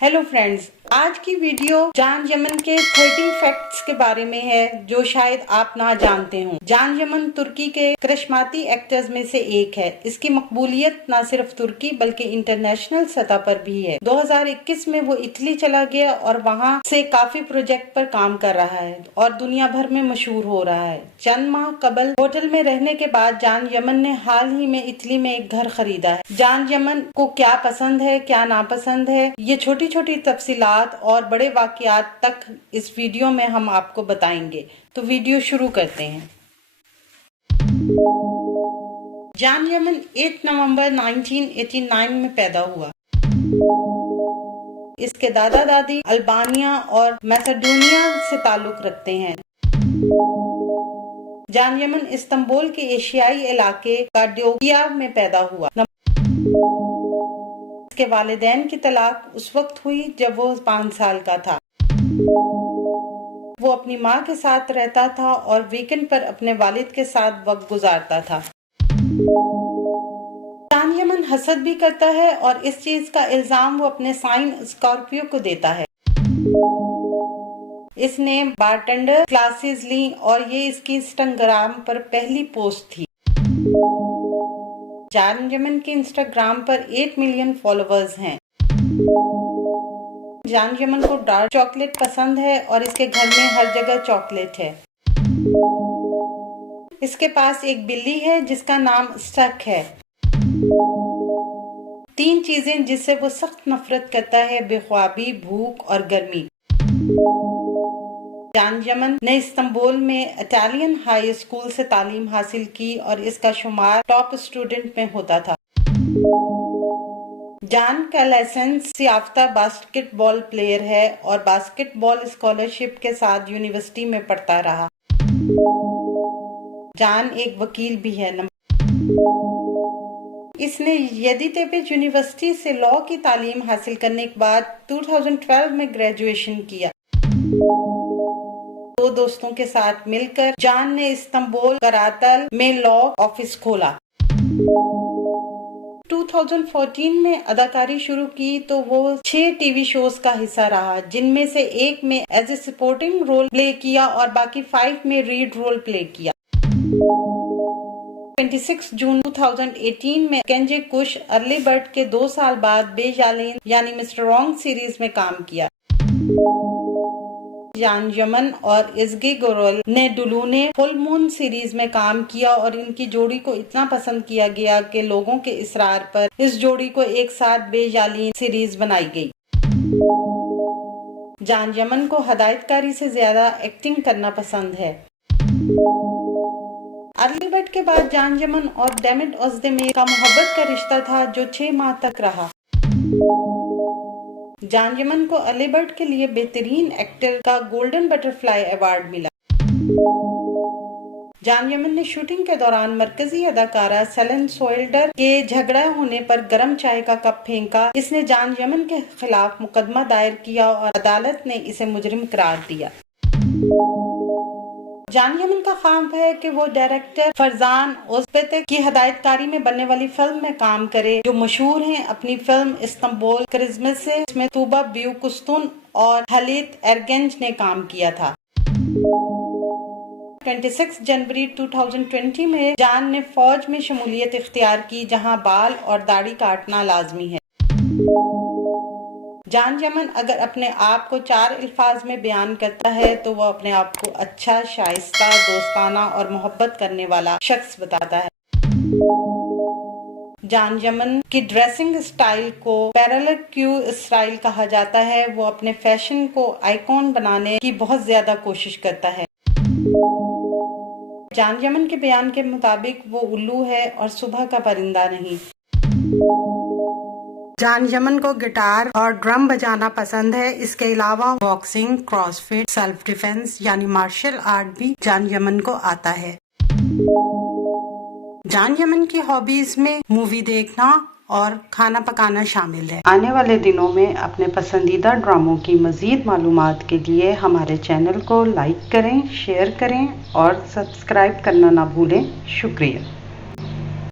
Hello friends, आज की video जान यमन के 30 फैक्ट्स के बारे में है जो शायद आप ना जानते हो। जान यमन तुर्की के करिश्माती एक्टर्स में से एक है। इसकी मकबूलियत न सिर्फ तुर्की बल्कि इंटरनेशनल सतह पर भी है। 2021 में वो इटली चला गया और वहाँ से काफी प्रोजेक्ट पर काम कर रहा है और दुनिया भर में मशहूर हो रहा है। चंद माह कबल होटल में रहने के बाद जान यमन ने हाल ही में इटली में एक घर खरीदा है। जान यमन को क्या पसंद है, क्या नापसंद है, ये छोटी छोटी तफसीलात और बड़े वाकयात तक इस वीडियो में हम आपको बताएंगे। तो वीडियो शुरू करते हैं। जान यमन 8 नवंबर 1989 में पैदा हुआ। इसके दादा दादी अल्बानिया और मैसेडोनिया से ताल्लुक रखते हैं। जान यमन इस्तांबुल के एशियाई इलाके कापाडोकिया में पैदा हुआ। उसके वालिदैन की तलाक उस वक्त हुई जब वो 5 साल का था। वो अपनी माँ के साथ रहता था और वीकेंड पर अपने वालिद के साथ वक्त गुजारता था। जान यमन हसद भी करता है और इस चीज का इल्जाम वो अपने साइन स्कॉर्पियो को देता है। इसने बारटेंडर क्लासेस ली और ये इसकी इंस्टाग्राम पर पहली पोस्ट थी। जान यमन के इंस्टाग्राम पर 8 मिलियन फॉलोअर्स हैं। जान यमन को डार्क चॉकलेट पसंद है और इसके घर में हर जगह चॉकलेट है। इसके पास एक बिल्ली है जिसका नाम स्टक है। 3 चीजें जिससे वो सख्त नफरत करता है: बेख्वाबी, भूख और गर्मी। जान यमन ने इस्तांबुल में इटालियन हाई स्कूल से तालीम हासिल की और इसका शुमार टॉप स्टूडेंट में होता था। जान का लाइसेंस याफ्ता बास्केटबॉल प्लेयर है और बास्केटबॉल स्कॉलरशिप के साथ यूनिवर्सिटी में पढ़ता रहा। जान एक वकील भी है। इसने येदितेपेच यूनिवर्सिटी से लॉ की तालीम हासिल करने के बाद 2012 में ग्रेजुएशन किया। 2 दोस्तों के साथ मिलकर जान ने इस्तांबुल करातल में लॉ ऑफिस खोला। 2014 में अदाकारी शुरू की तो वो 6 टीवी शोज का हिस्सा रहा, जिनमें से एक में as a supporting role play किया और बाकी 5 में लीड रोल प्ले किया। 26 जून 2018 में केंजे कुश अर्ली बर्ड के 2 साल बाद बेजालीन यानी मिस्टर रॉन्ग सीरीज में काम किया। जान यमन और इज़गी गोरल ने डुलूने फुल मून सीरीज में काम किया और इनकी जोड़ी को इतना पसंद किया गया कि लोगों के इसरार पर इस जोड़ी को एक साथ बेजालीन सीरीज बनाई गई। जान यमन को हदायतकारी से ज्यादा एक्टिंग करना पसंद है। अर्ली बर्ड के बाद जान यमन और डेमिट ओज़देमिर का मोहब्बत का रिश्ता था जो 6 माह तक रहा। जान यमन को अर्ली बर्ड के लिए बेहतरीन एक्टर का गोल्डन बटरफ्लाई अवार्ड मिला। जान यमन ने शूटिंग के दौरान मरकजी अदाकारा सेलन सोइल्डर के झगड़ा होने पर गर्म चाय का कप फेंका। इसने जान यमन के खिलाफ मुकदमा दायर किया और अदालत ने इसे मुजरिम करार दिया। जान यमन का ख्वाब है कि वो डायरेक्टर फरजान ओज़पेक की हदायतकारी में बनने वाली फिल्म में काम करे, जो मशहूर हैं अपनी फिल्म इस्तांबुल क्रिसमस से, जिसमें तूबा ब्यूकुस्तुन और हालित एरगेंज ने काम किया था। 26 जनवरी 2020 में जान ने फौज में शमूलियत इख्तियार की, जहां बाल और दाढ़ी काटना लाजमी है। जान यमन अगर अपने आप को 4 अल्फाज में बयान करता है तो वो अपने आप को अच्छा, शाइस्ता, दोस्ताना और मोहब्बत करने वाला शख्स बताता है। जान यमन की ड्रेसिंग स्टाइल को पैरेलल क्यू स्टाइल कहा जाता है। वो अपने फैशन को आइकॉन बनाने की बहुत ज्यादा कोशिश करता है। जान यमन के बयान के मुताबिक वो उल्लू है और सुबह का परिंदा नहीं। जान यमन को गिटार और ड्रम बजाना पसंद है। इसके अलावा बॉक्सिंग, क्रॉसफिट, सेल्फ डिफेंस यानी मार्शल आर्ट भी जान यमन को आता है। जान यमन की हॉबीज में मूवी देखना और खाना पकाना शामिल है। आने वाले दिनों में अपने पसंदीदा ड्रामों की मजीद मालूमात के लिए हमारे चैनल को लाइक करें, शेयर करें और सब्सक्राइब करना ना भूलें। शुक्रिया।